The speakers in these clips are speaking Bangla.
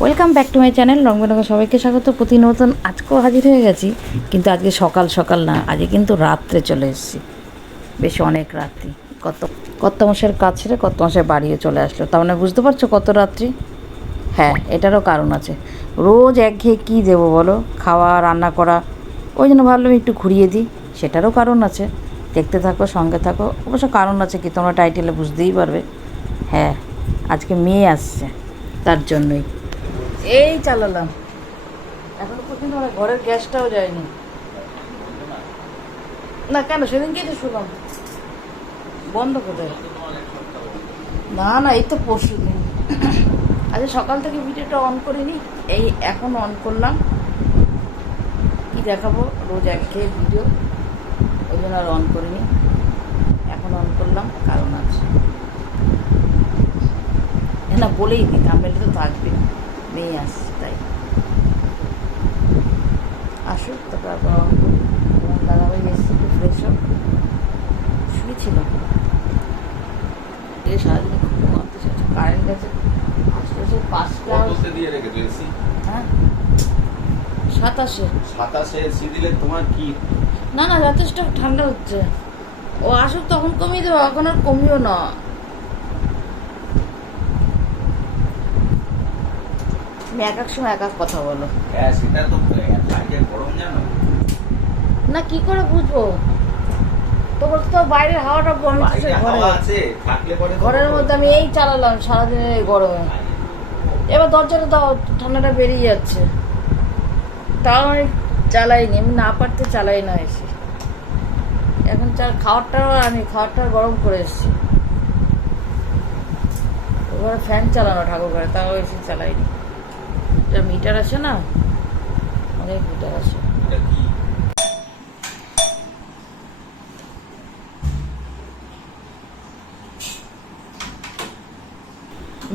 Welcome back to my channel Rangberang সবাইকে স্বাগত। প্রতিনতুন আজকেও হাজির হয়ে গেছি, কিন্তু আজকে সকাল সকাল না, আজকে কিন্তু রাত্রে চলে এসেছি। বেশ অনেক রাত্রি। কত কত মাসের কাজ ছেড়ে কত মাসের বাড়িও চলে আসলো, তার মানে বুঝতে পারছ কত রাত্রি? হ্যাঁ এটারও কারণ আছে। রোজ একঘেয়ে কী দেবো বলো? খাওয়া, রান্না করা, ওই জন্য ভাবলাম একটু ঘুরিয়ে দিই, সেটারও কারণ আছে। দেখতে থাকো, সঙ্গে থাকো, অবশ্য কারণ আছে কি, তোমরা টাইটেলে বুঝতেই পারবে। হ্যাঁ আজকে মেয়ে আসছে, তার জন্যই। এই চালালাম। এখনও পর্যন্ত আমার ঘরের গ্যাসটাও যায়নি। না, কেন? সেদিনকে তো শুনলাম বন্ধ কোথায়? না না, এই তো পরশু দিন। আচ্ছা সকাল থেকে ভিডিওটা অন করিনি, এই এখন অন করলাম। কি দেখাবো? রোজ এক খেয়ে ভিডিও। ওই জন্য আর অন করিনি। এখন অন করলাম, কারণ আছে। না, বলেই দিই থামেলে তো থাকবে মেয়ে আসছে তাই। আসুক তারপর আবার দাদাভাই এসছে একটু ফ্রেশ হোক। শুয়েছিলাম এই সারাদিন খুব ঘুমাতে চাইছে। কারেন্ট গেছে পাঁচটা কততে দিয়ে রেখেছো এসি হ্যাঁ? সাতাশে। সাতাশে এসি দিলে তোমার কি? না না যথেষ্ট ঠান্ডা হচ্ছে। ও আসুক তখন কমিয়ে দেবো এখন আর কমিও না। তুমি এক এক সময় এক এক কথা বলো। হ্যাঁ সেটা তো গরম জানো? না কি করে বুঝব? তোমার তো বাইরের হাওয়াটা বন্ধ আছে ঘরের মধ্যে আমি এই চালালাম সারাদিনের এই গরমে। এবার দরজাটা দাও ঠান্ডাটা বেরিয়ে যাচ্ছে। তাও আমি চালাইনি আমি না পারতে চালাই না এসে। এখন চাল খাওয়ারটাও আমি খাওয়ারটা গরম করে এসেছি। ওখানে ফ্যান চালানো ঠাকুর ঘরে তাও এসে চালাইনি। যা মিটার আছে না? অনেক মিটার আছে।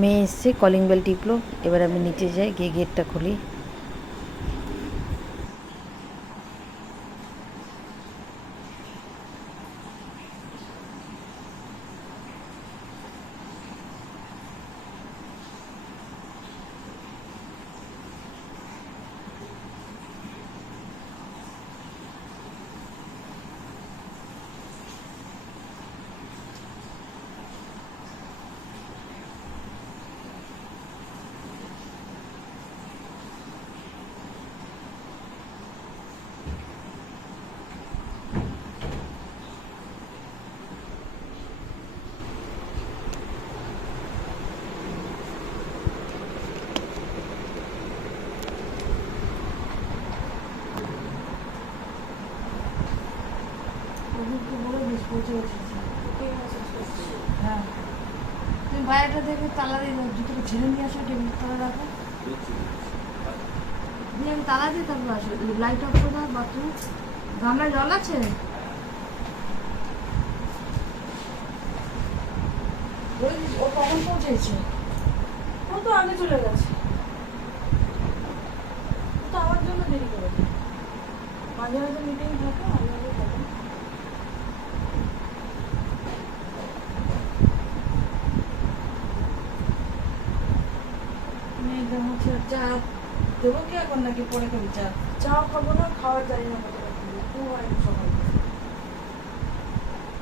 মেয়ে এসছে কলিং বেল টিপলো। এবার আমি নিচে যাই গিয়ে গেটটা খুলি। হ্যাঁ। তুমি বাইরেটা দেখে তালা দিয়ে দাও জুতোটা ছেড়ে নিয়ে আসো টেবিল তালা রাখো। দিয়ে আমি তালা দিয়ে তারপর আসো লাইট অফ করে দাও বাথরুম গামলায় জল আছে? ওই ও কখন পৌঁছেছে? ও তো আগে চলে গেছে। ও তো আমার জন্য দেরি করেছে মাঝে মাঝে মিটিং থাকে হচ্ছে চা। দেবো কি এখন নাকি পরে খাবি চা? চা খাব না খাওয়ার জানি না খুব অনেক সকাল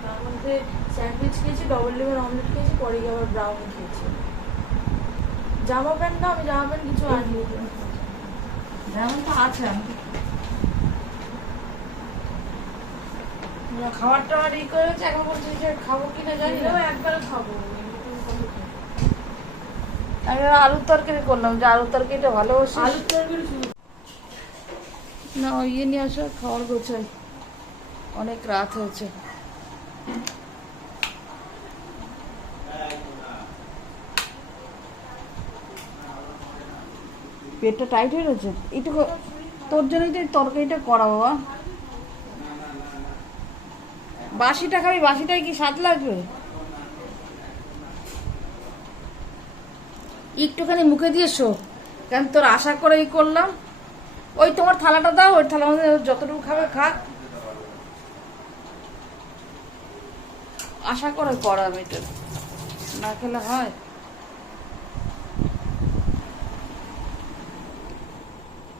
তার মধ্যে স্যান্ডউইচ খেয়েছি ডবল লিভার অমলেট খেয়েছি পরে গিয়ে আবার ব্রাউনি খেয়েছি। জামা প্যান্ট না আমি জামা প্যান্ট কিছু আনিয়ে যেমন তো আছে আমি না, খাবারটা আমার ই করেছে এখন বলছি যে খাব কিনা জানি না। একবার খাব। আমি আলুর তরকারি করলাম যে আলুর তরকারিটা ভালোবাসি আলুর তরকারি না ওই ইয়ে নিয়ে আসো খাওয়ার গোছাই। অনেক রাত হয়েছে। পেটটা টাইট হয়ে গেছে? একটু তোর জন্যই তো এই তরকারিটা করা বাবা। বাসিটা খাবি বাসিটাই কি স্বাদ লাগবে? একটুখানি মুখে দিয়ে শো। কেন তোর আশা করে করলাম। ওই তোমার থালাটা দাও, ওই থালা মধ্যে যতটুকু খাবে খা। আশা করে করাবে এটা না খেলে হয়।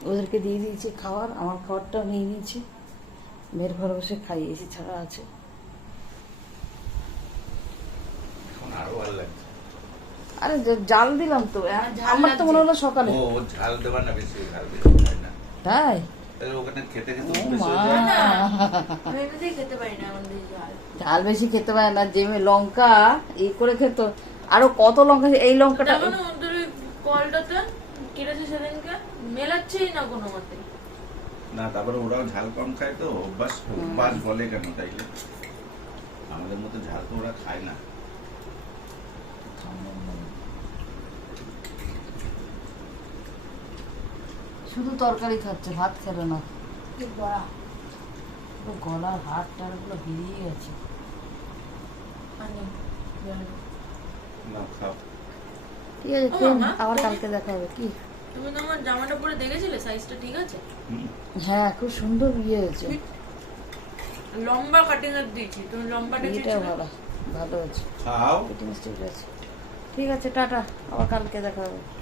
ওদেরকে দিয়ে দিয়েছি খাওয়ার আমার খাবারটাও নিয়ে নিয়েছি। মেয়ের ঘরে বসে খাইয়েছি ছাড়া আছে। ভালো লাগছে। আরে জাল দিলাম তো ঝাল আমার তো মনে হলো সকালে। ও ঝাল দেবার না বেশি ঝাল বেশি খায় না। তাই? ওখানে খেতে হয়ে ঝাল। বেশি খেতে পারে না যে লঙ্কা এই করে খেত। আরও কত লঙ্কা এই লঙ্কাটা কলটাতে কেটেছে সেদিনকে মেলাচ্ছেই না কোনো মতে। না তারপরে ওরাও ঝাল কম খায় তো অভ্যাস অভ্যাস বলে কেন তাইলে? আমাদের মতো ঝাল তো ওরা খায় না। শুধু তরকারি খাচ্ছে ভাত খেলো না। বড়া? গলার হাট টাটগুলো বেরিয়ে গেছে। ঠিক আছে আবার কালকে দেখা হবে। কি? তুমি তো আমার জামাটা পরে দেখেছিলে? সাইজটা ঠিক আছে? হ্যাঁ খুব সুন্দর বিয়ে হয়েছে। লম্বা কাটিং এর দিয়েছি। তুমি লম্বাটা বিয়েটা ভালো ভালো হয়েছে। খাও। আছে ঠিক আছে টাটা। আবার কালকে দেখা হবে।